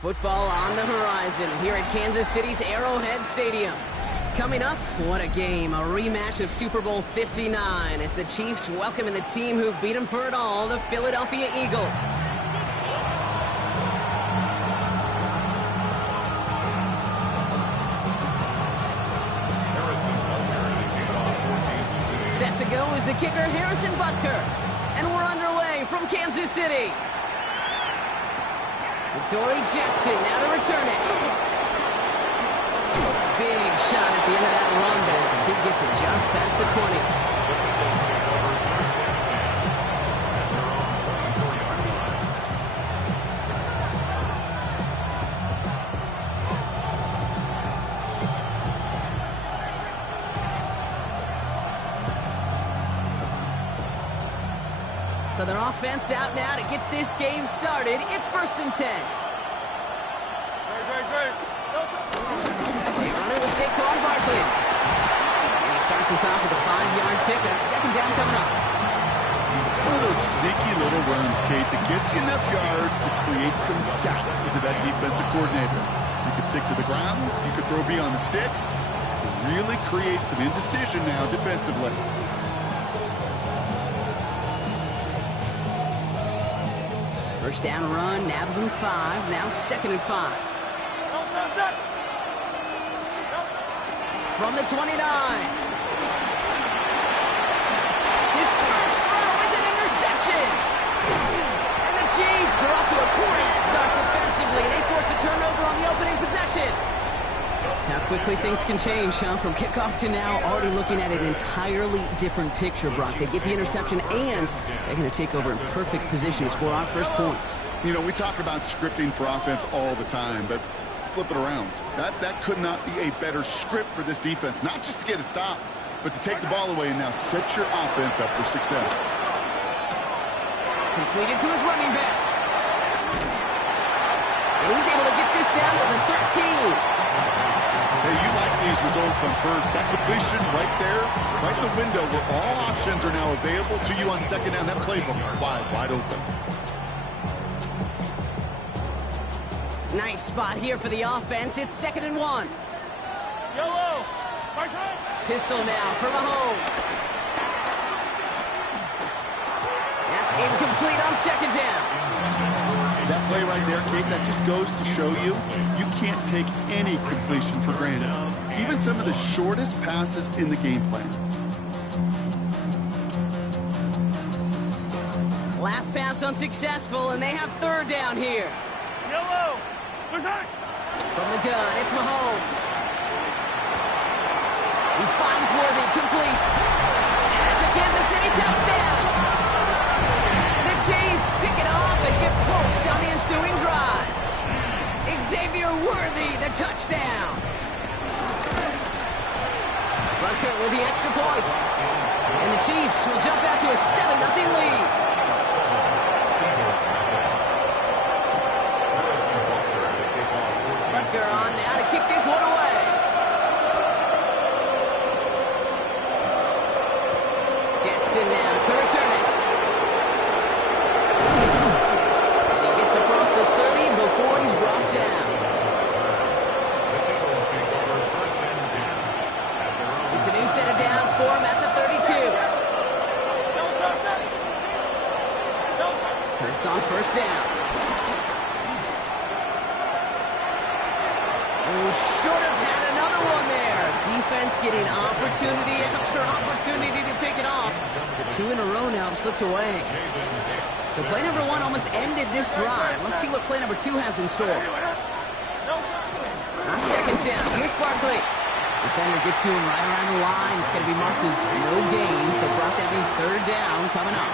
Football on the horizon here at Kansas City's Arrowhead Stadium. Coming up, what a game, a rematch of Super Bowl 59 as the Chiefs welcoming the team who beat them for it all, the Philadelphia Eagles. Set to go is the kicker, Harrison Butker. And we're underway from Kansas City. Dory Jackson now to return it. Big shot at the end of that run, but he gets it just past the 20. So their offense out now to get this game started. It's 1st and 10. Running with Saquon Barkley. And he starts us off with a 5-yard pickup. 2nd down coming up. It's one of those sneaky little runs, Kate, that gets you enough yards to create some doubt into that defensive coordinator. You could stick to the ground. You could throw beyond the sticks. It really create some indecision now defensively. First down run, nabs him 5. Now 2nd and 5. From the 29. His first throw is an interception. And the Chiefs are off to a great start defensively. They force a turnover on the opening possession. How quickly things can change, huh? From kickoff to now, already looking at an entirely different picture, Brock. They get the interception, and they're going to take over in perfect position to score our first points. You know, we talk about scripting for offense all the time, but flip it around. That could not be a better script for this defense, not just to get a stop, but to take the ball away and now set your offense up for success. Completed to his running back. And he's able to get this down to the 13. Hey, you like these results on first. That completion right there, right in the window where all options are now available to you on 2nd down. That playbook wide open. Nice spot here for the offense. It's 2nd and 1. Yellow. Pistol now for Mahomes. That's incomplete on 2nd down. That play right there, Kate, that just goes to show you can't take any completion for granted. Even some of the shortest passes in the game plan. Last pass unsuccessful, and they have 3rd down here. Yellow. From the gun, it's Mahomes. He finds Worthy, complete. And that's a Kansas City touchdown. The Chiefs pick it off and get points on the ensuing drive. Xavier Worthy, the touchdown. Butker with the extra point. And the Chiefs will jump out to a 7-0 lead. Butker on now to kick this one away. Jackson now to return it. And he gets across the 30 before he's brought down. It's a new set of downs for him at the 32. Hurts on 1st down. Should have had another one there. Defense getting opportunity after opportunity to pick it off. The 2 in a row now have slipped away. So play number 1 almost ended this drive. Let's see what play number 2 has in store. On 2nd down, here's Barkley. Defender gets to him right around the line. It's going to be marked as no gain. So Brock, that means 3rd down coming up.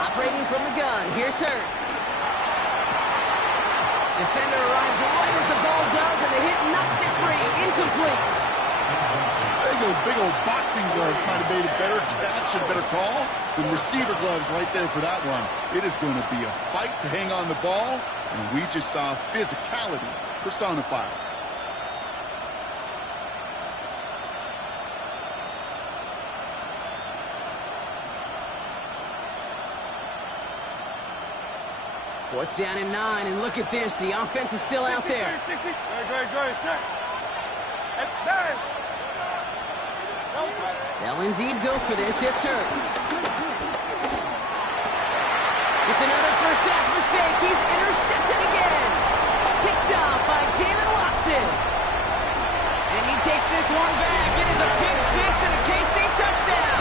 Operating from the gun, here's Hurts. Defender arrives right as the ball does, and the hit knocks it free. Incomplete. I think those big old boxing gloves might have made a better catch and better call than receiver gloves right there for that one. It is going to be a fight to hang on the ball, and we just saw physicality personified. 4th down and 9, and look at this. The offense is still out there. They'll indeed go for this. It's Hurts. It's another first half mistake. He's intercepted again. Picked off by Jaylen Watson. And he takes this one back. It is a pick six and a KC touchdown.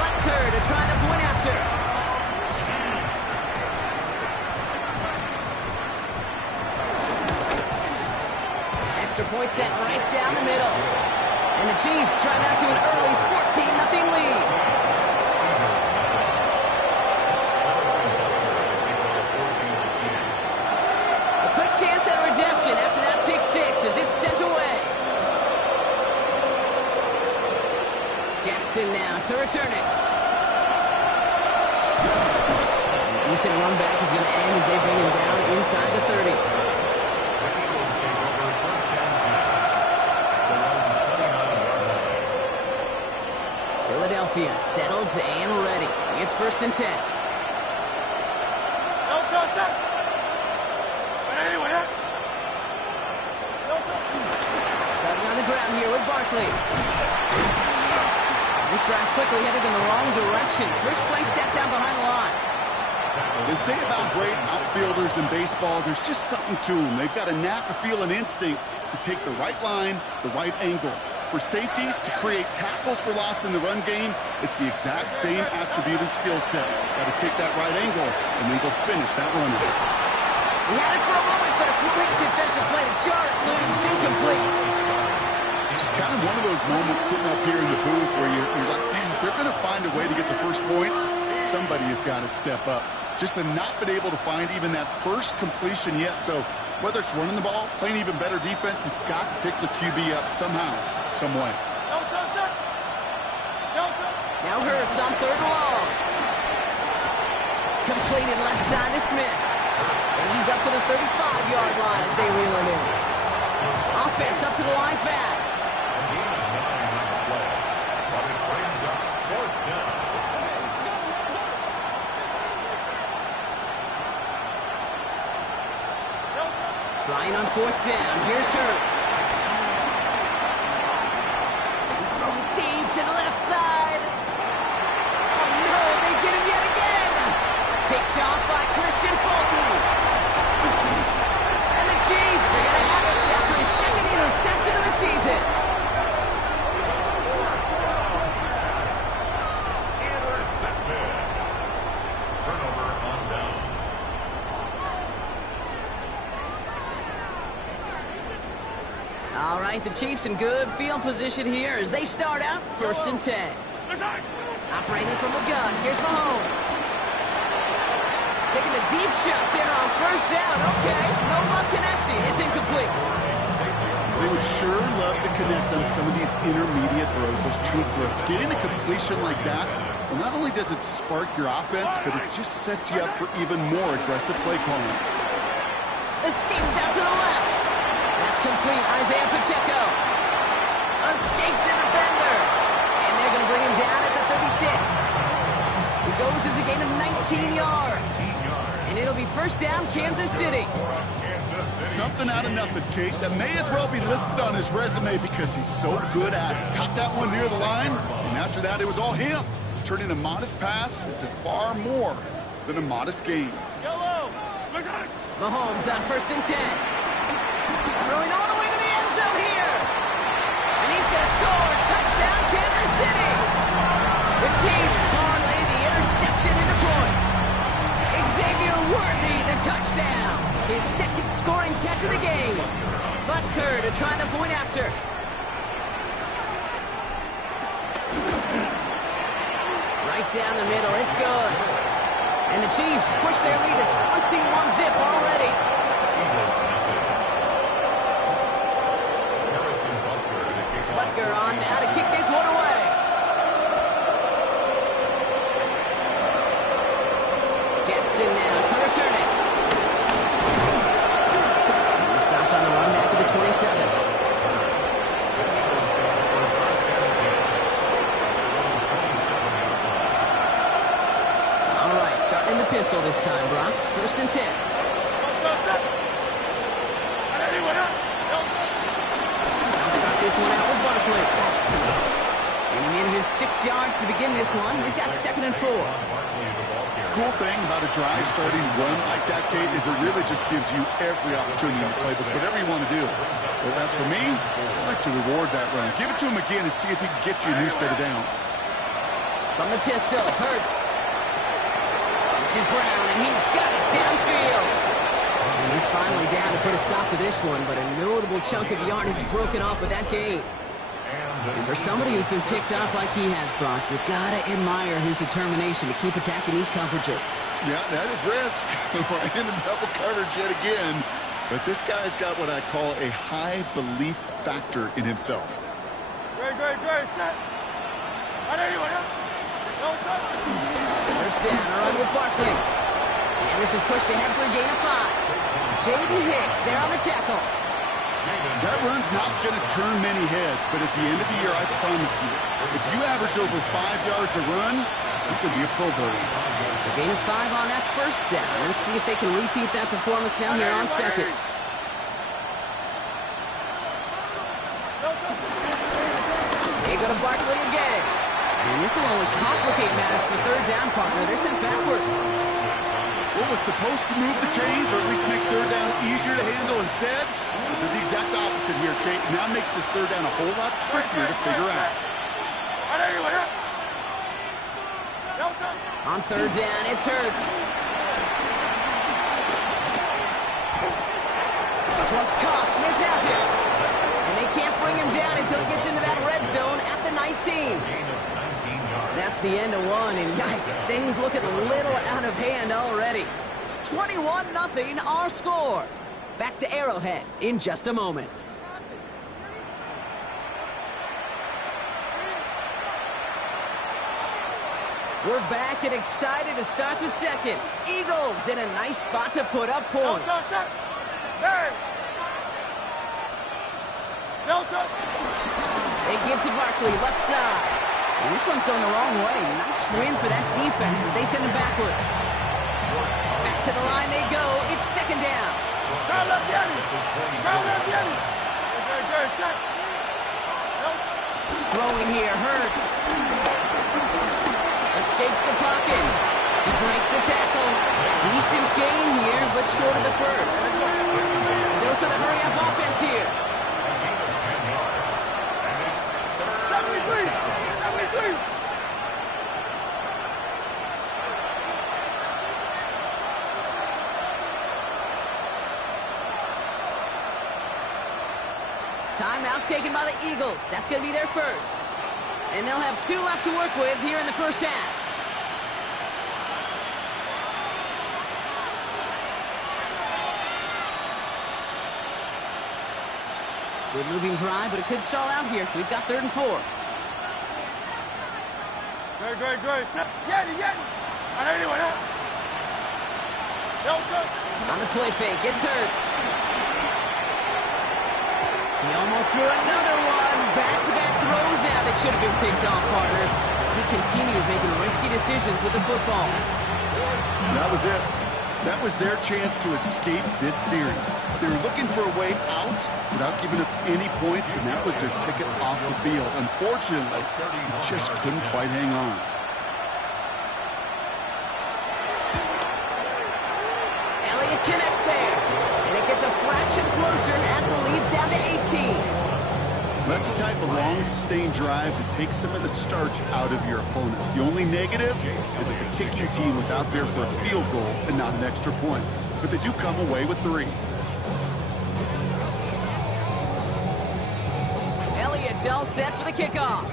Butker to try the point after. Extra point set right down the middle. And the Chiefs try out to an early 14-0 lead. A quick chance at redemption after that pick six as it's sent away. Jackson now to return it. A decent run back is going to end as they bring him down inside the 30. Philadelphia settled and ready. It's 1st and 10. Starting on the ground here with Barkley. This drive's quickly headed in the wrong direction. First play set down behind the line. They say about great outfielders in baseball, there's just something to them. They've got a knack, a feel, an instinct to take the right line, the right angle. For safeties, to create tackles for loss in the run game, it's the exact same attribute and skill set. Got to take that right angle and then go finish that run. He had it for a moment, but a great defensive play to jar it loose, incomplete. Just kind of one of those moments sitting up here in the booth where you're like, man, if they're going to find a way to get the first points, somebody has got to step up. Just to not been able to find even that first completion yet. So whether it's running the ball, playing even better defense, you've got to pick the QB up somehow, some way. Now Hurts on 3rd and long. Completed left side to Smith. And he's up to the 35-yard line as they reel him in. Offense up to the line fast. Trying on 4th down. Here's Hurts. He's throwing deep to the left side. Oh no, they get him yet again. Picked off by Christian Fulton. And the Chiefs are going to have it after his 2nd interception of the season. Intercepted. Turnover on downs. All right, the Chiefs in good field position here as they start out 1st and 10. Operating from the gun, here's Mahomes. Taking a deep shot there on 1st down. Okay, no luck connecting. It's incomplete. They would sure love to connect on some of these intermediate throws, those true throws. Getting a completion like that, well, not only does it spark your offense, but it just sets you up for even more aggressive play calling. The scheme's out to the left. That's complete. Isaiah Pacheco escapes a defender. And they're going to bring him down at the 36. He goes as a gain of 19 yards. And it'll be 1st down, Kansas City. Something out of nothing, Kate, that may as well be listed on his resume because he's so good at it. Caught that one near the line, and after that, it was all him. Turning a modest pass into far more than a modest gain. Mahomes on 1st and 10. Throwing all the way to the end zone here. And he's going to score. Touchdown, Kansas City. The Chiefs parlay the interception into points. Xavier Worthy, the touchdown. His 2nd scoring catch of the game. Butker to try the point after. Right down the middle. It's good. And the Chiefs push their lead to 21-zip already. Butker on now to kick this one away. Jackson now to return it. He stopped on the run back at the 27. All right, starting in the pistol this time, Brock. First and 10. I'll start this one out with Barkley. And he manages 6 yards to begin this one. We've got 2nd and 4. Cool thing about a drive starting run like that, Kate, is it really just gives you every opportunity to play whatever you want to do. But as for me, I like to reward that run. Give it to him again and see if he can get you a new set of downs. From the pistol, Hurts. This is Brown, and he's got it downfield. And he's finally down to put a stop to this one, but a notable chunk of yardage broken off with that gain. And for somebody who's been picked off like he has, Brock, you gotta admire his determination to keep attacking these coverages. Yeah, that is risk. Right into double coverage yet again. But this guy's got what I call a high belief factor in himself. Great, set. First down, a run with Barkley. And this is pushed ahead for a gain of 5. J.D. Hicks there on the tackle. That run's not going to turn many heads, but at the end of the year, I promise you, if you average over 5 yards a run, you could be a Pro Bowler. A gain of 5 on that first down. Let's see if they can repeat that performance now here on 2nd. They go to Barkley again. And this will only complicate matters for 3rd down, partner. They're sent backwards. What was supposed to move the chains, or at least make 3rd down easier to handle instead? Did the exact opposite here, Kate. Now makes this 3rd down a whole lot trickier to figure out. On 3rd down, it's Hurts. This one's caught. Smith has it. And they can't bring him down until he gets into that red zone at the 19. That's the end of one, and yikes, things looking a little out of hand already. 21-0 our score. Back to Arrowhead in just a moment. We're back and excited to start the 2nd. Eagles in a nice spot to put up points. They give to Barkley, left side. And this one's going the wrong way. Nice win for that defense as they send him backwards. Back to the line they go. It's 2nd down. Throwing here, Hurts. Escapes the pocket. He breaks the tackle. Decent gain here, but short of the first. Dose of the hurry-up offense here. Timeout taken by the Eagles. That's going to be their first. And they'll have 2 left to work with here in the first half. Good moving drive, but it could stall out here. We've got 3rd and 4. Great. On the play fake, it's Hurts. He almost threw another one. Back-to-back throws now that should have been picked off, partner. As he continues making risky decisions with the football. That was it. That was their chance to escape this series. They were looking for a way out without giving up any points, and that was their ticket off the field. Unfortunately, they just couldn't quite hang on. Elliott connects there, and it gets a fraction closer as the lead's down to 18. That's the type of long, sustained drive that takes some of the starch out of your opponent. The only negative is if the kicking team was out there for a field goal and not an extra point. But they do come away with 3. Elliott's all set for the kickoff.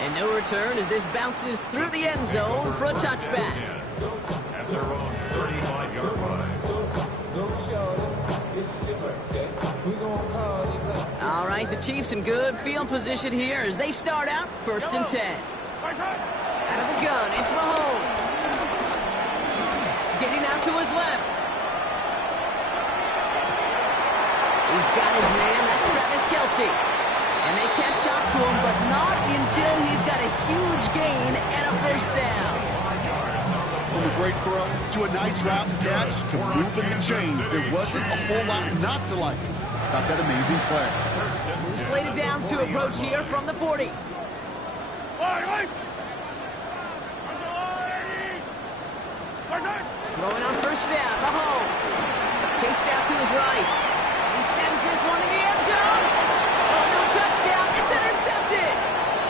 And no return as this bounces through the end zone for a touchback. At their own 35-yard line. All right, the Chiefs in good field position here as they start out 1st and 10. Out of the gun, it's Mahomes. Getting out to his left. He's got his man, that's Travis Kelce. And they catch up to him, but not until he's got a huge gain and a first down. From a great throw to a nice route and catch to moving the chains, there wasn't a whole lot not to like about that amazing play. Slated downs to approach here from the 40. Throwing on first down, Mahomes. Chased out to his right. He sends this one in the end zone. Oh, no touchdown. It's intercepted.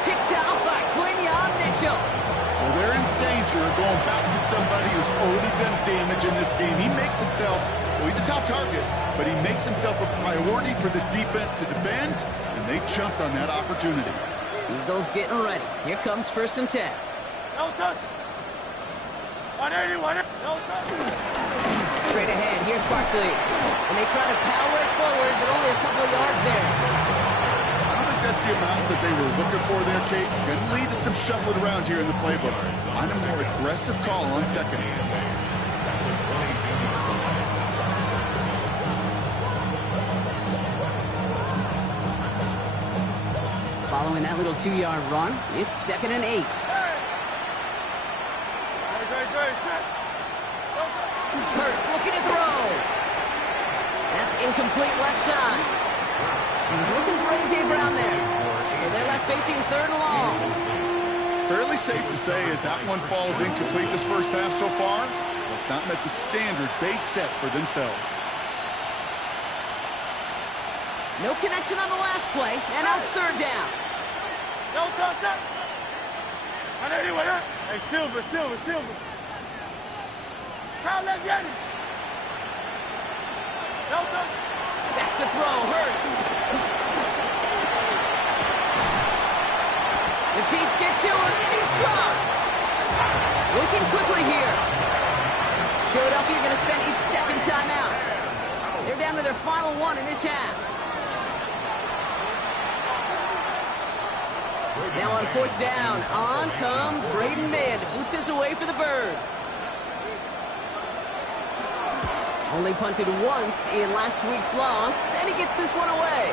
Picked off by Quinion Mitchell. Well, they're in danger of going back to somebody who's already done damage in this game. He makes himself, well, he's a top target, but he makes himself a priority for this defense to defend, and they jumped on that opportunity. Eagles getting ready. Here comes 1st and 10. No touch. 180, 180. No touch. Straight ahead, here's Barkley. And they try to power it forward, but only a couple of yards there. I don't think that's the amount that they were looking for there, Kate. Going to lead to some shuffling around here in the playbook. Find a more aggressive call on second. Following that little 2-yard run, it's 2nd and 8. Hurts looking to throw. That's incomplete left side. He was looking for A.J. Brown there. So they're left facing 3rd and long. Fairly safe to say as that one falls incomplete this first half so far, it's not met the standard they set for themselves. No connection on the last play, and now it's 3rd down. No touch. 180, 180. Hey, Silver. Crowd, let's get him. No touch. Back to throw, Hurts. The Chiefs get to him, and he's dropped. Working quickly here. Philadelphia going to spend its 2nd timeout. They're down to their final one in this half. Now on 4th down, on comes Braden Mann to boot this away for the Birds. Only punted once in last week's loss, and he gets this one away.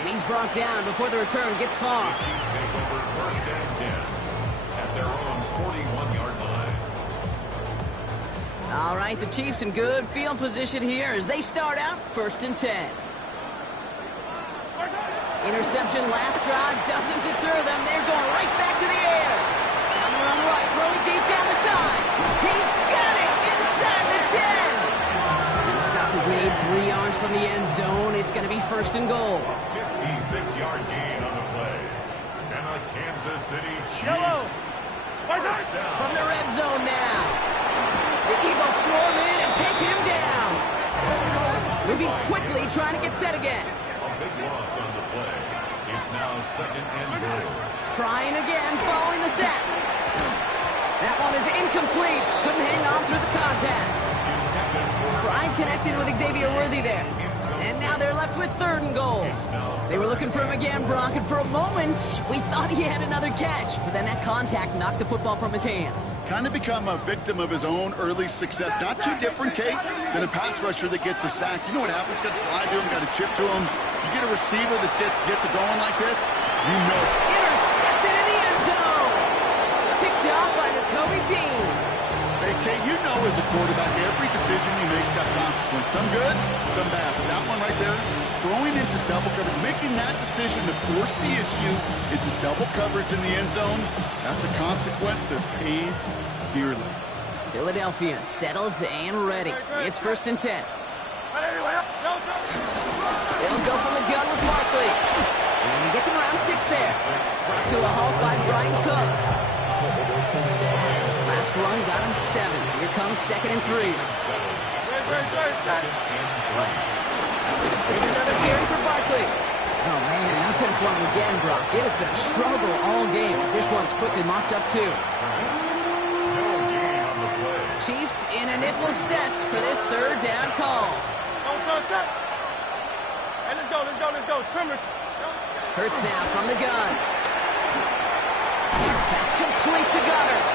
And he's brought down before the return gets far. The Chiefs take over 1st and 10 at their own 41-yard line. All right, the Chiefs in good field position here as they start out 1st and 10. Interception last drive doesn't deter them. They're going right back to the air. On the run right, throwing deep down the side. He's got it inside the 10. And the stop is made 3 yards from the end zone. It's going to be 1st and goal. 56-yard gain on the play. And the Kansas City Yellow. Chiefs. First down. From the red zone now. The Eagles swarm in and take him down. Moving quickly, trying to get set again. A big loss on the play. It's now 2nd and goal. Trying again, following the sack. That one is incomplete. Couldn't hang on through the contact. Pride connected with Xavier Worthy there. And now they're left with 3rd and goal. They were looking for him again, Brock, and for a moment, we thought he had another catch. But then that contact knocked the football from his hands. Kind of become a victim of his own early success. Not too different, Kate, than a pass rusher that gets a sack. You know what happens? Got to slide to him, got to chip to him. You get a receiver that gets it going like this, you know it. Intercepted in the end zone. Picked up by Nakobe Dean. Hey, Kate, you know as a quarterback, every decision you make's got consequence. Some good, some bad. But that one right there, throwing into double coverage, making that decision to force the issue into double coverage in the end zone, that's a consequence that pays dearly. Philadelphia settled and ready. It's 1st and 10. They'll go from the gun with Barkley. And he gets him around 6 there. Brought to a halt by Brian Cook. Last run got him 7. Here comes 2nd and 3. There's another carry for Barkley. Oh, man, nothing for him again, Brock. It has been a struggle all game as this one's quickly mopped up, too. Chiefs in a nickel set for this 3rd down call. Hey, let's go. Trimmer. Hurts now from the gun. Pass complete to Goddard.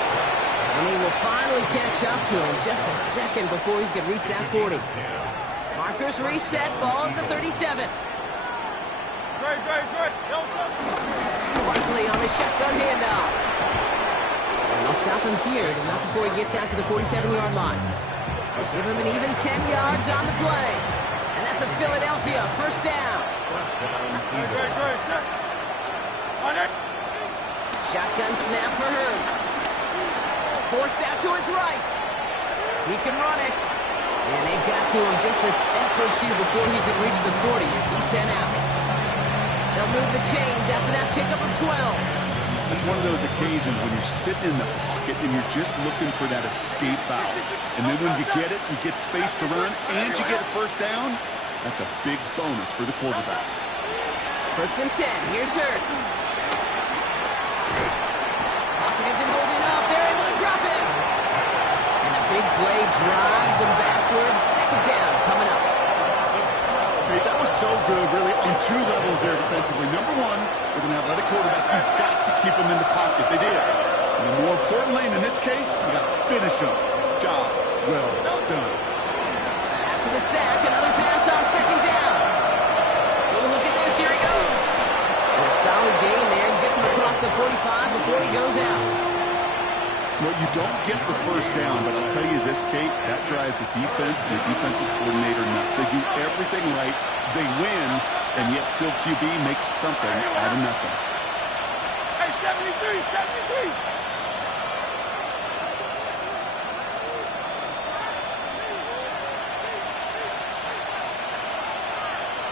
And he will finally catch up to him just a second before he can reach that 40. Markers reset, ball at the 37. Great. Don't touch. Barkley on the shotgun handoff. And they'll stop him here, but not before he gets out to the 47-yard line. Give him an even 10 yards on the play. And that's a Philadelphia first down. Great. Set. On it. Shotgun snap for Hurts. Forced out to his right. He can run it. And they've got to him just a step or two before he could reach the 40 as he's sent out. They'll move the chains after that pickup of 12. It's one of those occasions when you're sitting in the pocket and you're just looking for that escape valve. And then when you get it, you get space to run, and you get a first down. That's a big bonus for the quarterback. First and 10. Here's Hurts. Pocket isn't holding up. They're able to drop him. And a big play drives them backwards. Second down coming up. Okay, that was so good, really, on two levels there defensively. Number one, with an athletic quarterback, you've got to keep him in the pocket. They did. And then more importantly, in this case, you got to finish him. Job well done. After the sack, another pass on second down. Oh, look at this. Here he goes. A solid gain there. He gets him across the 45 before he goes out. Well, you don't get the first down, but I'll tell you this, Kate, that drives the defense and the defensive coordinator nuts. They do everything right. They win, and yet still QB makes something out of nothing. Hey, 73.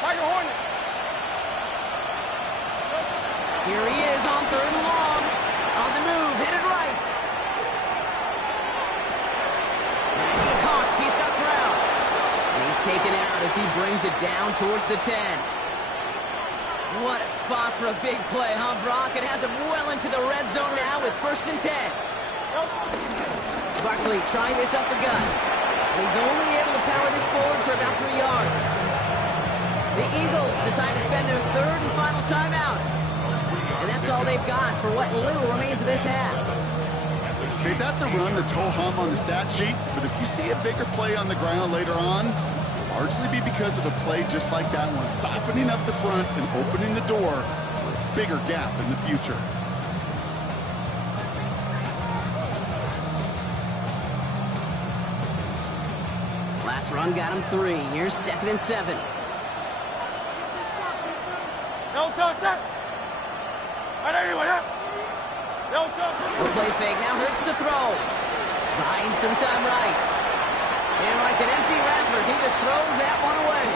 Tiger Hornet. Here he is on third and long. On the move, hit it right. He's caught. He's got Brown. And he's taken out as he brings it down towards the 10. What a spot for a big play, huh, Brock? It has him well into the red zone now with first and 10. Barkley trying this up the gut. He's only able to power this forward for about 3 yards. The Eagles decide to spend their third and final timeout. And that's all they've got for what little remains of this half. Okay, that's a run that's ho-hum on the stat sheet, but if you see a bigger play on the ground later on, it'll largely be because of a play just like that one, softening up the front and opening the door for a bigger gap in the future. Last run got him 3. Here's second and 7. Don't touch that. And anyway, don't touch. The play fake now Hurts to throw. Buying some time right. And like an empty wrapper, he just throws that one away.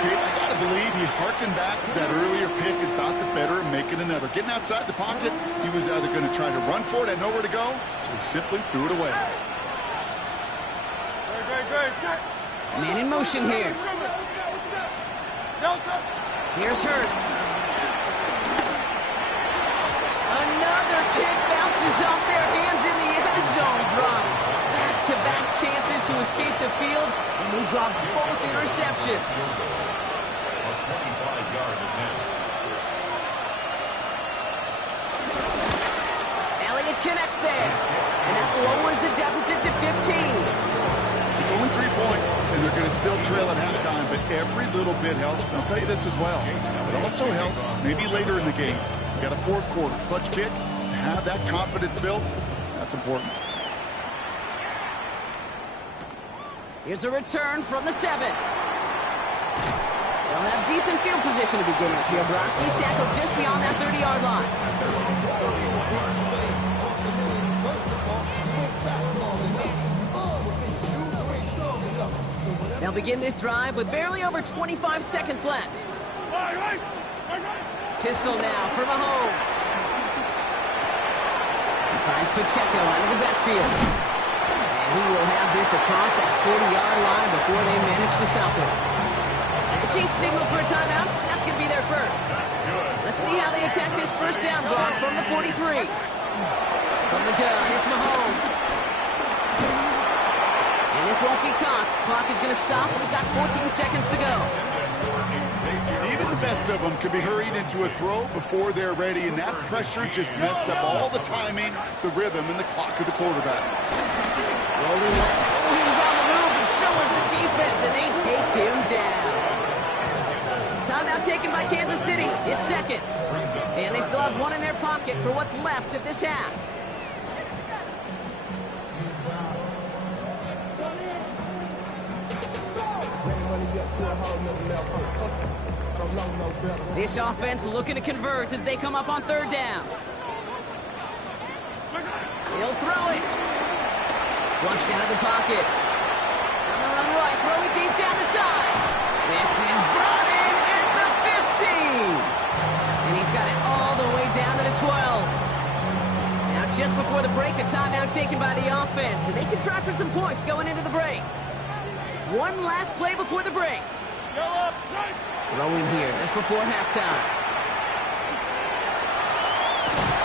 Okay, I gotta believe he harkened back to that earlier pick and thought the better of making another. Getting outside the pocket, he was either going to try to run for it, had nowhere to go, so he simply threw it away. Great. Set. Man in motion here. Don't touch. Here's Hurts. Another kick bounces off their hands in the end zone, Brock. Back-to-back chances to escape the field, and they dropped both interceptions. A 25-yard attempt. Elliott connects there, and that lowers the deficit to 15. It's only 3 points, and they're going to still trail at halftime, but every little bit helps. And I'll tell you this as well. It also helps maybe later in the game. You got a fourth quarter clutch kick. To have that confidence built, that's important. Here's a return from the 7. They'll have decent field position to begin with here, Brock. He's tackled just beyond that 30-yard line. They'll begin this drive with barely over 25 seconds left. Right. Pistol now for Mahomes. He finds Pacheco out of the backfield. And he will have this across that 40-yard line before they manage to stop him. The Chiefs signal for a timeout. That's going to be their first. Let's see how they attack this first down, Brock, from the 43. From the gun, it's Mahomes. And this won't be caught. Clock is going to stop. We've got 14 seconds to go. Even the best of them could be hurried into a throw before they're ready, and that pressure just messed up all the timing, the rhythm, and the clock of the quarterback. Rolling left. Oh, he was on the move, but So is the defense, and they take him down. Timeout taken by Kansas City. It's second. And they still have one in their pocket for what's left of this half. This offense looking to convert as they come up on third down. He'll throw it. Flushed out of the pocket. On the run right, throw it deep down the side. This is brought in at the 15. And he's got it all the way down to the 12. Now just before the break, a timeout taken by the offense. And they can try for some points going into the break. One last play before the break. Throwing here just before halftime.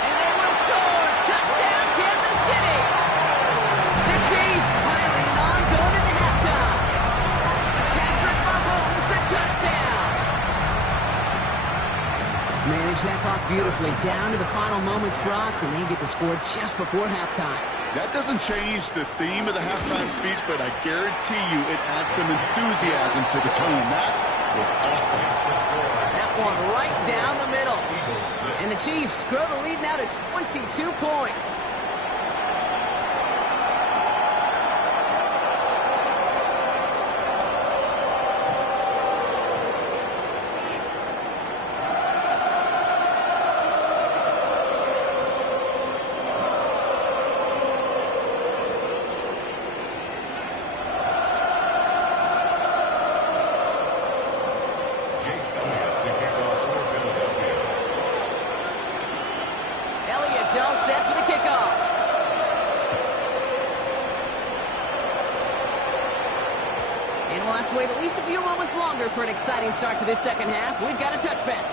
And they will score! Touchdown, Kansas City! The Chiefs piling it on going into halftime. Patrick Mahomes, the touchdown! Manage that clock beautifully down to the final moments, Brock, and they get the score just before halftime. That doesn't change the theme of the halftime speech, but I guarantee you it adds some enthusiasm to the tone. That was awesome. That one right down the middle. And the Chiefs grow the lead now to 22 points. All set for the kickoff. And we'll have to wait at least a few moments longer for an exciting start to this second half. We've got a touchback.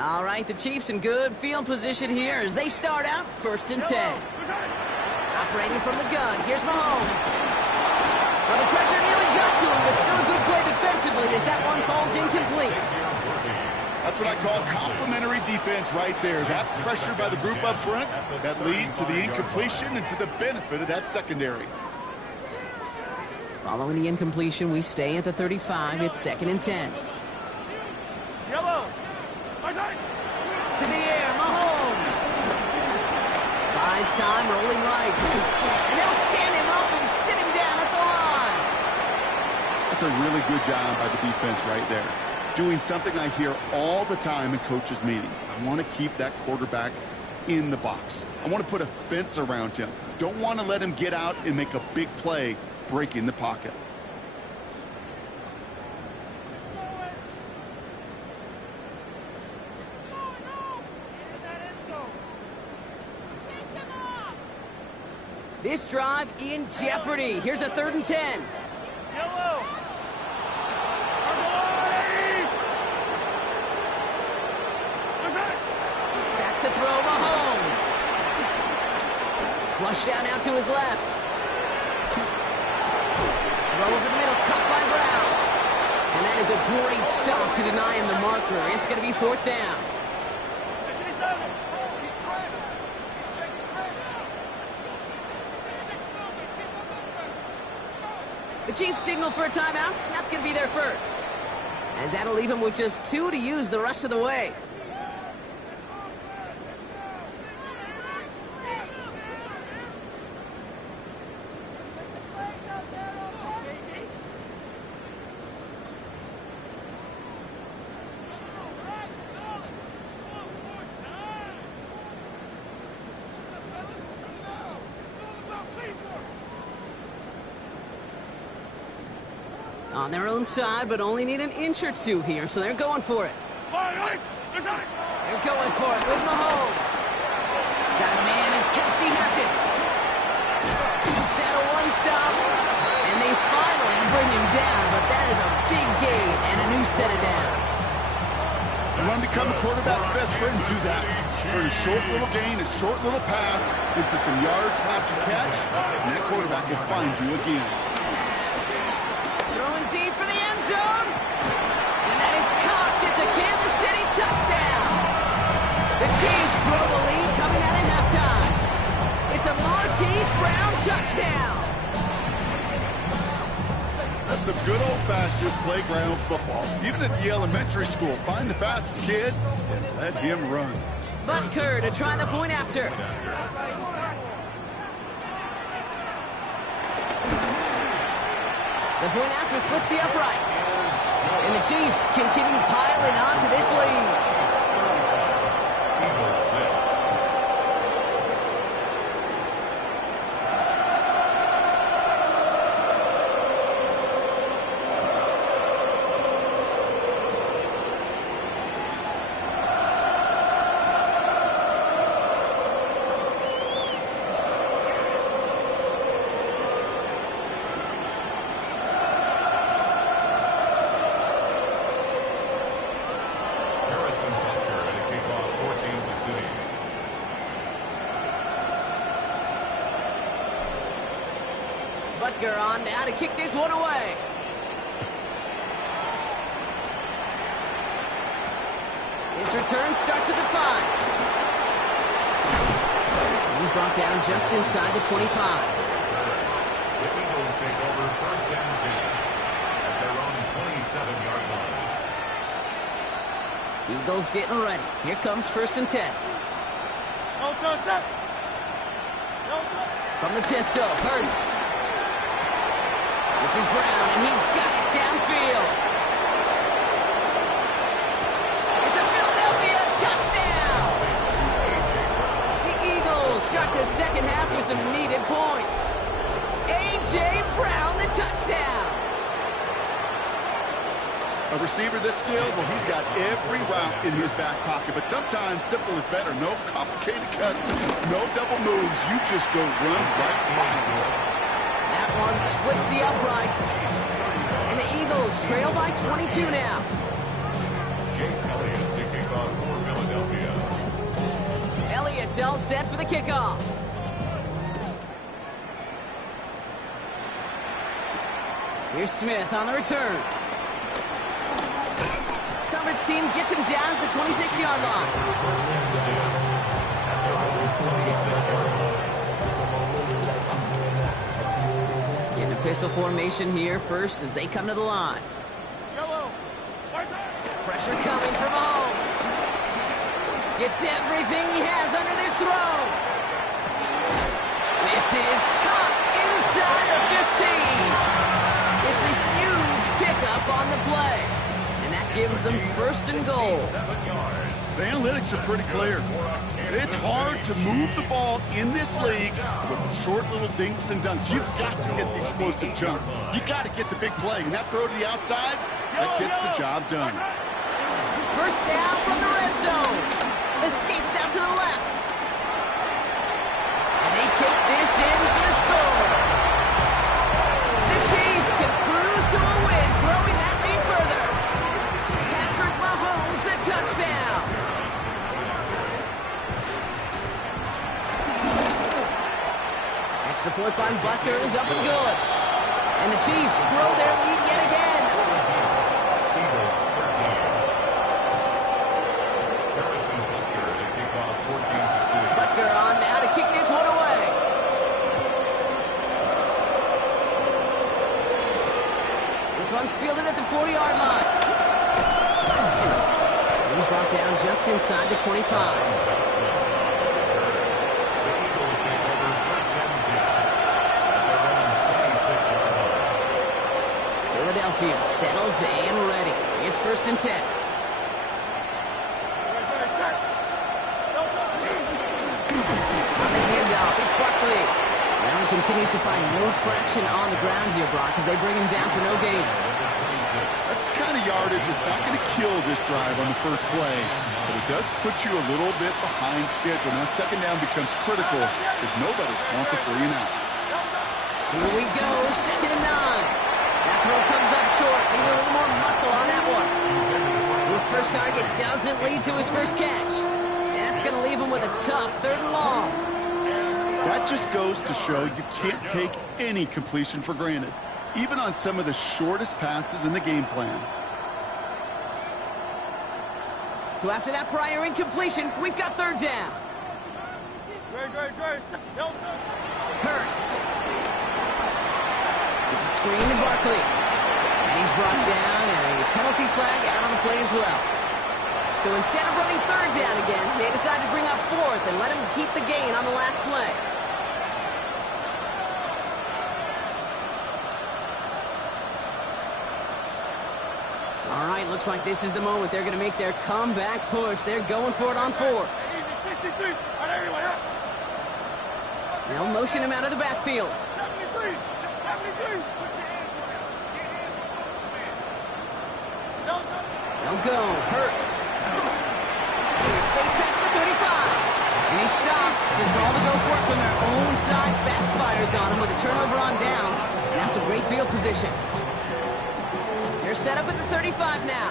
All right, the Chiefs in good field position here as they start out 1st and 10. Operating from the gun, here's Mahomes. Well, the pressure nearly got to him, but still a good play defensively as that one falls incomplete. That's what I call complimentary defense right there. That pressure by the group up front, that leads to the incompletion and to the benefit of that secondary. Following the incompletion, we stay at the 35. It's 2nd and 10. Yellow. To the air, Mahomes. Buys time, rolling right. And they'll stand him up and sit him down at the line. That's a really good job by the defense right there. Doing something I hear all the time in coaches' meetings. I want to keep that quarterback in the box. I want to put a fence around him. Don't want to let him get out and make a big play breaking the pocket. This drive in jeopardy. Here's a 3rd and 10. Yellow. Back to throw, Mahomes. Flush down out to his left. Throw over the middle, cut by Brown. And that is a great stop to deny him the marker. It's going to be 4th down. The Chiefs signal for a timeout. That's going to be their first. As that'll leave him with just 2 to use the rest of the way. On their own side, but only need an inch or two here, so they're going for it. They're going for it with Mahomes. Got a man, and Kelsey has it. Keeps out a one-stop, and they finally bring him down, but that is a big gain and a new set of downs. You want to become a quarterback's best friend, do that. Turn a short little gain, a short little pass into some yards after catch, and that quarterback will find you again. Throwing deep for the end zone. And that is caught. It's a Kansas City touchdown. The Chiefs grow the lead coming out of halftime. It's a Marquise Brown touchdown. That's some good old-fashioned playground football. Even at the elementary school, find the fastest kid and let him run. Butker to try the point after. The point after splits the upright. And the Chiefs continue piling onto this lead. Eagles 6. Butker on now to kick this one away. His return starts at the 5. He's brought down just inside the 25. The Eagles take over first and 10 at their own 27-yard line. Eagles getting ready. Here comes first and 10. From the pistol, Hurts. This is Brown, and he's got it downfield. It's a Philadelphia touchdown! The Eagles start the second half with some needed points. A.J. Brown, the touchdown. A receiver this skilled, well, he's got every route in his back pocket. But sometimes simple is better. No complicated cuts, no double moves. You just go run right by. That one splits the uprights. And the Eagles trail by 22 now. Jake Elliott to kick off for Philadelphia. Elliott's all set for the kickoff. Here's Smith on the return. Coverage team gets him down at the 26-yard line. In the pistol formation here first as they come to the line. Pressure coming from Mahomes. Gets everything he has under this throw. This is caught inside the 15. It's a huge pickup on the play. And that gives them first and goal. The analytics are pretty clear. It's hard to move the ball in this league with short little dinks and dunks. You've got to get the explosive jump. You got to get the big play. And that throw to the outside, that gets the job done. First down from the red zone. Escapes out to the left. And they take this in for the score. The Chiefs can cruise to a win, growing that lead further. Patrick Mahomes, the touchdown. Extra point by Butker is up and good. And the Chiefs grow their lead yet again. Eagles 13. Harrison Butker to kick off for Kansas City. Butker on now to kick this one away. This one's fielded at the 4-yard line. He's brought down just inside the 25. Philadelphia settled and ready. It's first and 10. On the handoff, it's Barkley. Brown continues to find no traction on the ground here, Brock, as they bring him down for no gain. That's the kind of yardage that's not going to kill this drive on the first play, but it does put you a little bit behind schedule. Now second down becomes critical because nobody wants a 3 and out. Here we go, second and 9. That throw comes up short. Need a little more muscle on that one. His first first target doesn't lead to his first catch. That's going to leave him with a tough 3rd and long. That just goes to show you can't take any completion for granted, even on some of the shortest passes in the game plan. So after that prior incompletion, we've got 3rd down. Hurts. It's a screen to Barkley. And he's brought down, and a penalty flag out on the play as well. So instead of running 3rd down again, they decide to bring up 4th and let him keep the gain on the last play. All right, looks like this is the moment. They're going to make their comeback push. They're going for it on 4th. They'll motion him out of the backfield. They'll go. Hurts. Space pass for 35. And he stops. The call to go for it from their own side backfires on him with a turnover on downs. And that's a great field position. They're set up at the 35 now.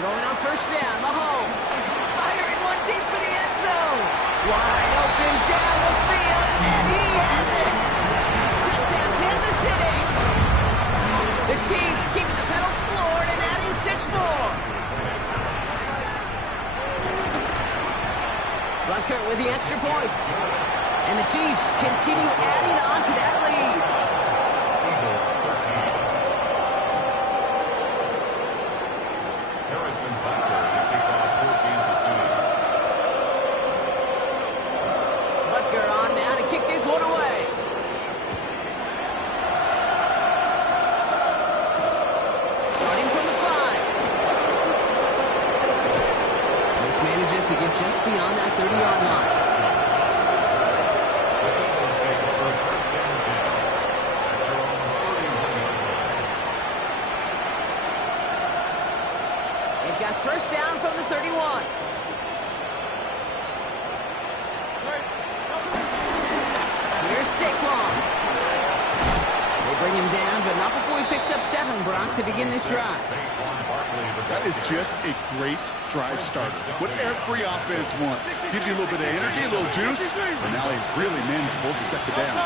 Throwing on first down. Mahomes. Firing one deep for the end zone. Wide open down the field. And he has it. Touchdown, Kansas City. The Chiefs keeping the pedal floored and adding 6 more. Bunkert with the extra point. And the Chiefs continue adding on to that lead. Eagles 13. Harrison Butker to kick off for Kansas City. Butker on now to kick this one away. Starting from the 5. This manages to get just beyond that 30-yard line. Got first down from the 31. Here's Saquon. They bring him down, but not before he picks up 7, Brock, to begin this drive. That is just a great drive starter. What every offense wants. Gives you a little bit of energy, a little juice, and now a really manageable 2nd down.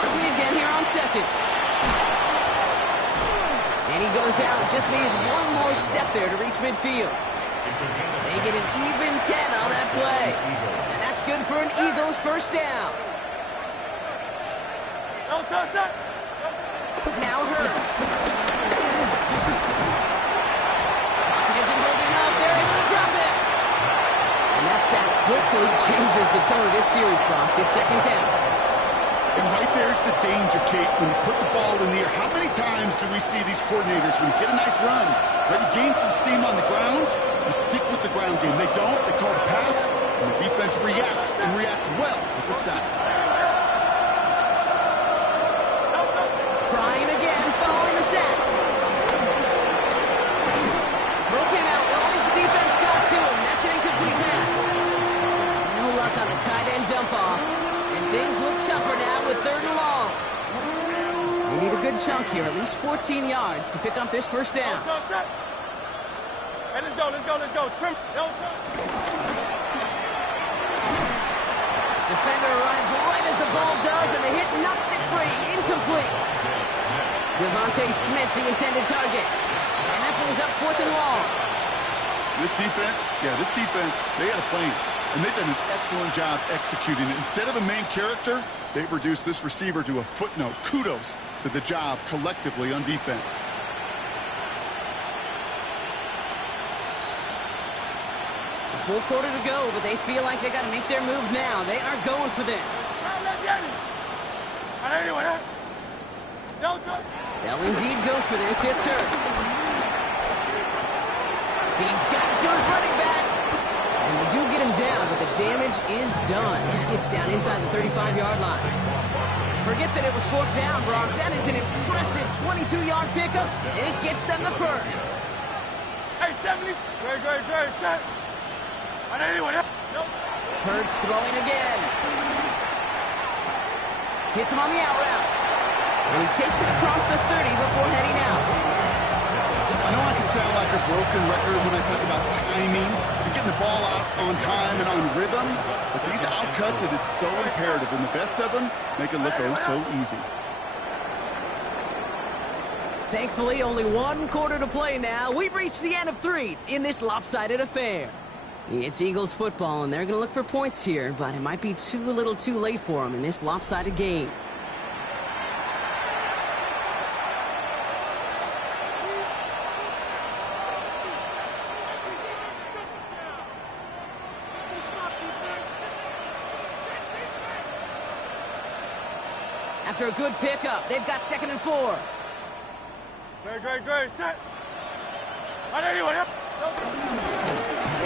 Barkley again here on 2nd. And he goes out, just needed one more step there to reach midfield. They get an even 10 on that play. And that's good for an Eagles first down. Now Hurts. Pocket isn't holding up. They're able to drop it. And that sack quickly changes the tone of this series, Brock. It's 2nd down. And right there's the danger, Kate, when you put the ball in the air. How many times do we see these coordinators, when you get a nice run, right, you gain some steam on the ground, you stick with the ground game. They don't, they call the pass, and the defense reacts, and reacts well with the sack. Trying again, following the sack. Throw came out well as the defense got to him. That's an incomplete pass. No luck on the tight end dump-off. And things look tougher now with 3rd and long. They need a good chunk here, at least 14 yards to pick up this first down. Hey, let's go. Trim. Defender arrives right as the ball does, and the hit knocks it free. Incomplete. Devontae Smith, the intended target. And that brings up 4th and long. This defense, they had a plan. And they've done an excellent job executing it. Instead of a main character, they've reduced this receiver to a footnote. Kudos to the job collectively on defense. A full quarter to go, but they feel like they got to make their move now. They are going for this. Bell indeed goes for this. It's Hurts. He's got to his running back. And they do get him down, but the damage is done. He gets down inside the 35-yard line. Forget that it was 4th down, Brock. That is an impressive 22-yard pickup, and it gets them the first. Hey, 70. Great. Set. Hurts throwing again. Hits him on the out route. And he takes it across the 30 before heading out. I know I can sound like a broken record when I talk about timing and getting the ball out on time and on rhythm, but these outcuts, it is so imperative, and the best of them make it look oh so easy. Thankfully, only one quarter to play now. We've reached the end of 3 in this lopsided affair. It's Eagles football, and they're going to look for points here, but it might be too little too late for them in this lopsided game. After a good pickup, they've got 2nd and 4. Great. Set. On anyone. They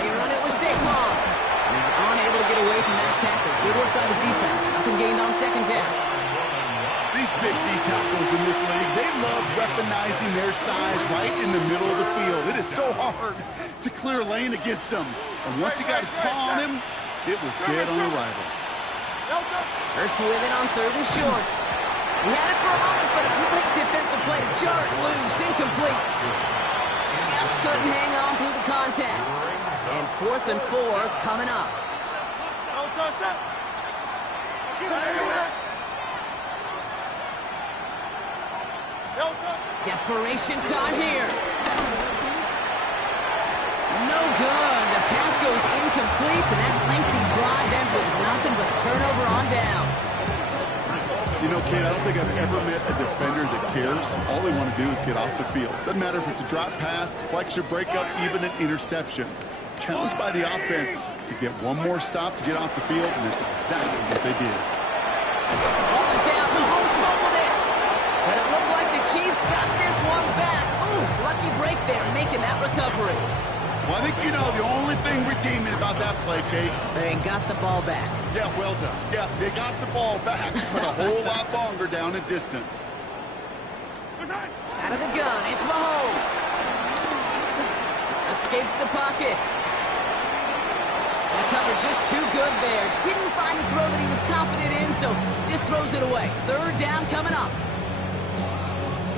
run it with Saquon. He's unable to get away from that tackle. Good work by the defense. Nothing gained on 2nd down. These big D tackles in this league, they love weaponizing their size right in the middle of the field. It is so hard to clear lane against them. And once he got his paw on him, it was dead on arrival. Hurts with it on 3rd and short. He had it for a moment, but a great defensive play to jar it loose. Incomplete. Just couldn't hang on through the contact. And 4th and 4 coming up. Desperation time here. No good. The pass goes incomplete, and that lengthy drive ends with nothing but turnover on downs. You know, Kate, I don't think I've ever met a defender that cares. All they want to do is get off the field. Doesn't matter if it's a drop pass, deflection, breakup, even an interception. Challenged by the offense to get one more stop to get off the field, and that's exactly what they did. Ball is out. Mahomes fumbled it. But it looked like the Chiefs got this one back. Ooh, lucky break there, making that recovery. Well, I think you know the only thing redeeming about that play, Kate. They got the ball back. Yeah, well done. Yeah, they got the ball back, but a whole lot longer down in distance. Out of the gun, it's Mahomes. Escapes the pocket. And the cover just too good there. Didn't find the throw that he was confident in, so just throws it away. 3rd down coming up.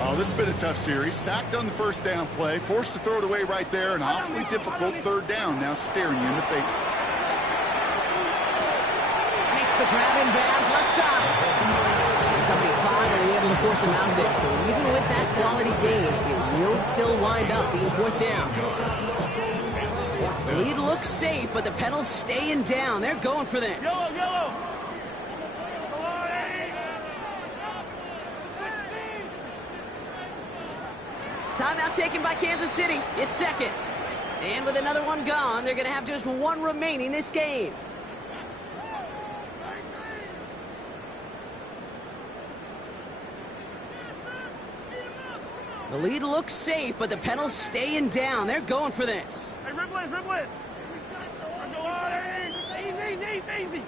Oh, this has been a tough series. Sacked on the 1st down play, forced to throw it away right there, an awfully difficult 3rd down now staring you in the face. Makes the grab in bounds left side. And somebody finally able to force him out there. So even with that quality gain, it will still wind up being 4th down. The lead looks safe, but the pedals staying down. They're going for this. Yellow. Timeout taken by Kansas City. It's 2nd. And with another one gone, they're going to have just one remaining this game. The lead looks safe, but the pedals staying down. They're going for this. Hey, rip it. Easy.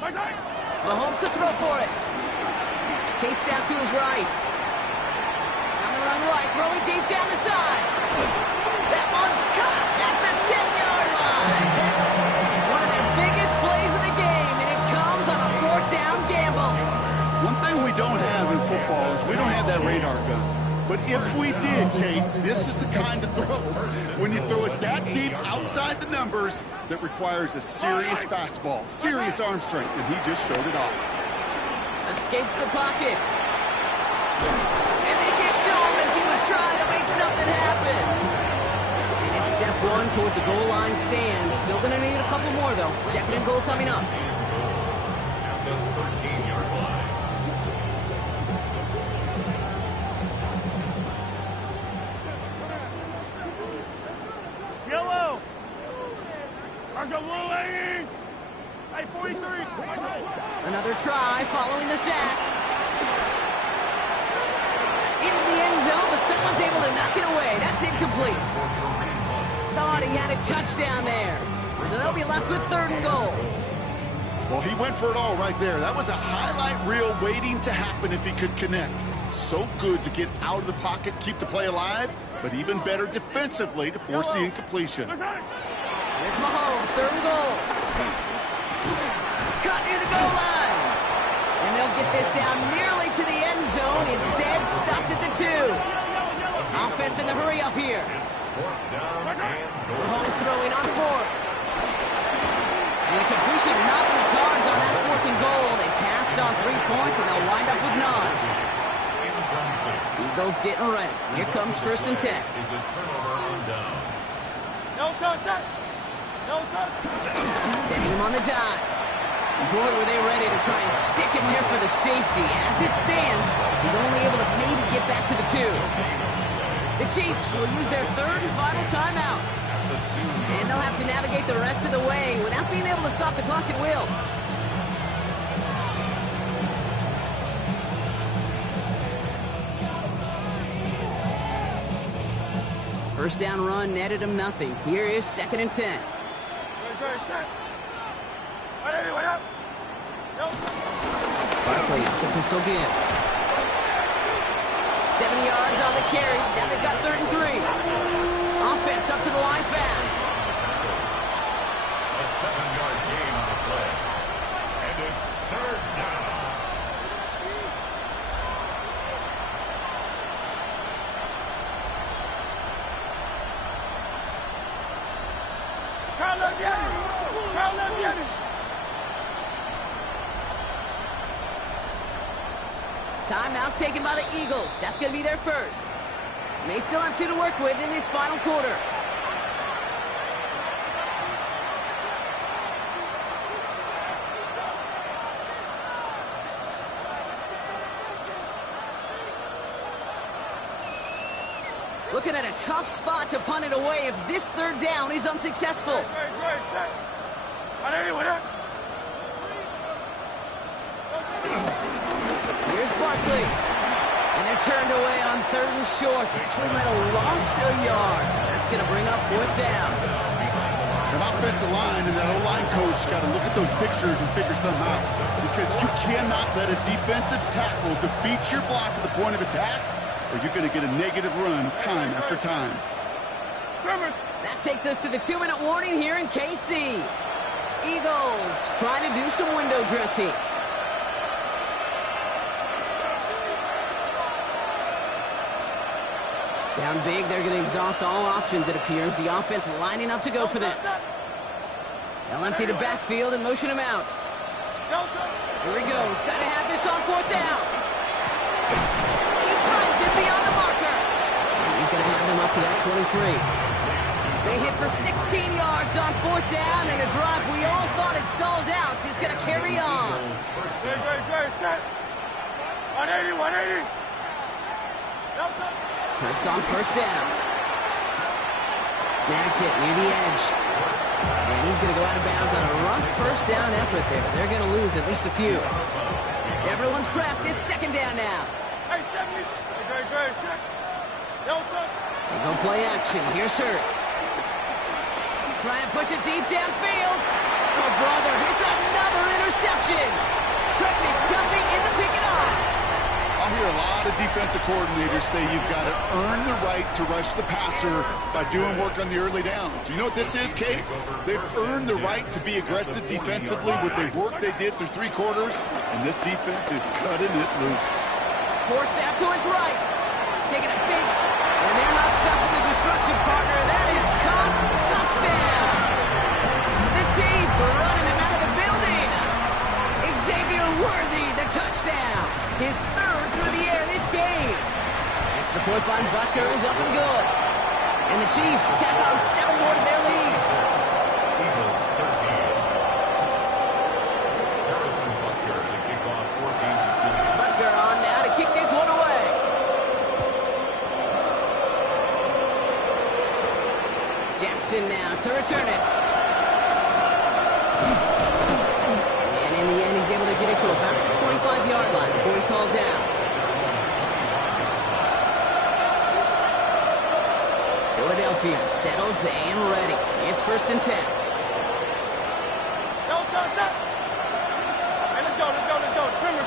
Mahomes to throw for it. Chase down to his right. On the run right, throwing deep down the side. That one's caught at the 10-yard line. One of their biggest plays of the game, and it comes on a 4th down gamble. One thing we don't have in football is we don't have that radar gun. But if we did, Kate, this is the kind of throw, when you throw it that deep outside the numbers, that requires a serious fastball, serious arm strength, and he just showed it off. Escapes the pocket. And they get to him as he was trying to make something happen. And it's step 1 towards the goal line stand. Still going to need a couple more, though. 2nd and goal coming up. At the 13-yard line. Yellow. Argo blue, hey, 43. Another try following the sack. Into the end zone, but someone's able to knock it away. That's incomplete. Thought he had a touchdown there. So they'll be left with 3rd and goal. Well, he went for it all right there. That was a highlight reel waiting to happen if he could connect. So good to get out of the pocket, keep the play alive, but even better defensively to force the incompletion. There's Mahomes, 3rd and goal. cut near the goal line. And they'll get this down nearly to the end zone. Instead, stopped at the 2. Offense in the hurry up here. It's fourth down and goal. Mahomes throwing on 4th. And a completion not in the cards on that 4th and goal. They passed on 3 points, and they'll wind up with none. Eagles getting ready. Here comes 1st and 10. Is a turnover on down. No touch. No touch. Sending him on the dive. Boy, were they ready to try and stick him there for the safety. As it stands, he's only able to maybe get back to the 2. The Chiefs will use their 3rd and final timeout. And they'll have to navigate the rest of the way without being able to stop the clock at will. First down run netted him nothing. Here is 2nd and 10. Barkley off the pistol give. 70 yards on the carry. Now they've got 3rd and 3. Offense up to the line fast. A 7-yard gain on the play. And it's 3rd down. Timeout taken by the Eagles. That's going to be their first. May still have 2 to work with in this final quarter. Looking at a tough spot to punt it away if this 3rd down is unsuccessful. Here's Barkley. And they're turned away on 3rd and short. Actually might have lost a yard. That's going to bring up 4th down. An offensive line and that O-line coach got to look at those pictures and figure something out. Because you cannot let a defensive tackle defeat your block at the point of attack, or you're going to get a negative run time after time. That takes us to the 2-minute warning here in KC. Eagles trying to do some window dressing. Down big, they're going to exhaust all options, it appears. The offense lining up to go for this. They'll empty the backfield and motion him out. Here he goes. Got to have this on 4th down. He finds him beyond the marker. And he's going to have them up to that 23. They hit for 16 yards on 4th down, and a drive we all thought had stalled out is going to carry on. 180. Hurts on 1st down. Snags it near the edge. And he's going to go out of bounds on a rough 1st down effort there. They're going to lose at least a few. Everyone's prepped. It's 2nd down now. They go play action. Here's Hurts. Try and push it deep downfield. Oh, brother, it's another interception. Frederick Duffy in the pick and off. I'll hear a lot of defensive coordinators say you've got to earn the right to rush the passer by doing work on the early downs. You know what this is, Kate? They've earned the right to be aggressive defensively with the work they did through 3 quarters, and this defense is cutting it loose. Forced out to his right. Taking a big shot. And they're not stopping the destruction, partner. That is caught. Touchdown. The Chiefs are running them out of the building. Xavier Worthy, the touchdown. His 3rd through the air this game. Extra point by Butker is up and good. And the Chiefs tack on 7 more to their lead. Eagles 13. Harrison Butker to kick off 14-2. Butker on now to kick this one away. Jackson now to return it. And in the end, he's able to get it to about the 25-yard line before he's hauled down. Philadelphia settled and ready. It's 1st and 10. Let's go. Trimmer.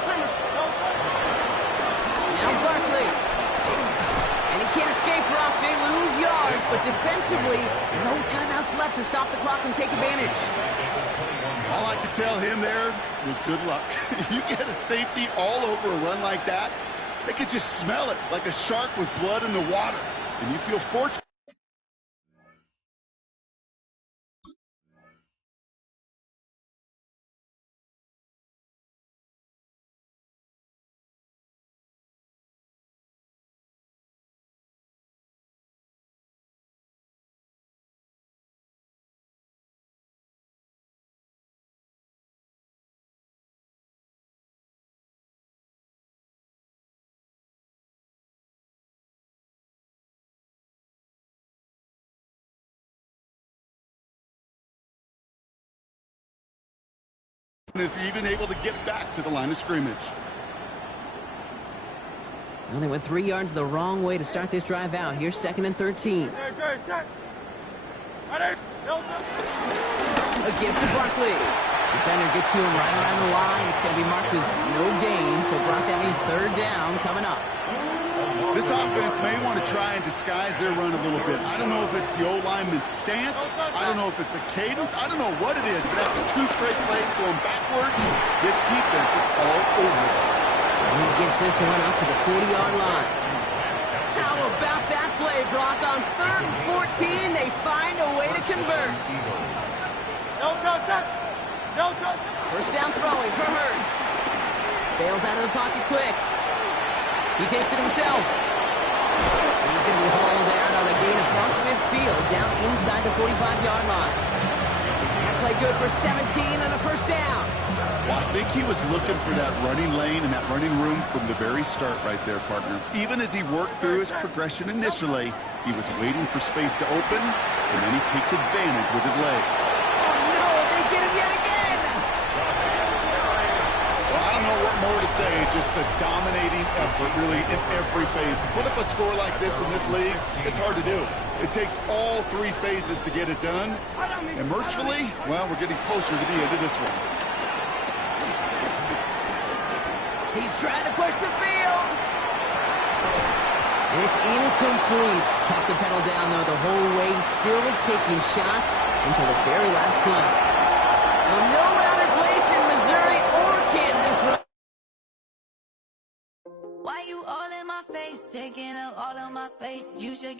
Now Barkley. And he can't escape, Rock. They lose yards. yards, but defensively, no timeouts left to stop the clock and take advantage. All I could tell him there was good luck. You get a safety all over a run like that, they could just smell it like a shark with blood in the water. And you feel fortunate. If you're even able to get back to the line of scrimmage. Well, they went 3 yards the wrong way to start this drive out. Here's 2nd and 13. A give to Barkley. Defender gets to him right around the line. It's going to be marked as no gain, so Brock, that means 3rd down coming up. This offense may want to try and disguise their run a little bit. I don't know if it's the O-lineman's stance. I don't know if it's a cadence. I don't know what it is, but after 2 straight plays going backwards, this defense is all over it. And he gets this one up to the 40-yard line. How about that play, Brock? On 3rd and 14, they find a way to convert. No touchdown. No touchdown. First down throwing for Hurts. Bails out of the pocket quick. He takes it himself. He's going to be hauled out on a gain across midfield, down inside the 45-yard line. That play good for 17 and a first down. Well, I think he was looking for that running lane and that running room from the very start right there, partner. Even as he worked through his progression initially, he was waiting for space to open, and then he takes advantage with his legs. Oh, no, they get him yet again. Well, I don't know what more to say. Just a dominating effort, really, in every phase. To put up a score like this in this league, it's hard to do. It takes all 3 phases to get it done. And mercifully, well, we're getting closer to the end of this one. He's trying to push the field. And it's incomplete. Kept the pedal down, though, the whole way, still taking shots until the very last play. Well, no louder place in Missouri or Kansas. Why you all in my face, taking up all of my space? You should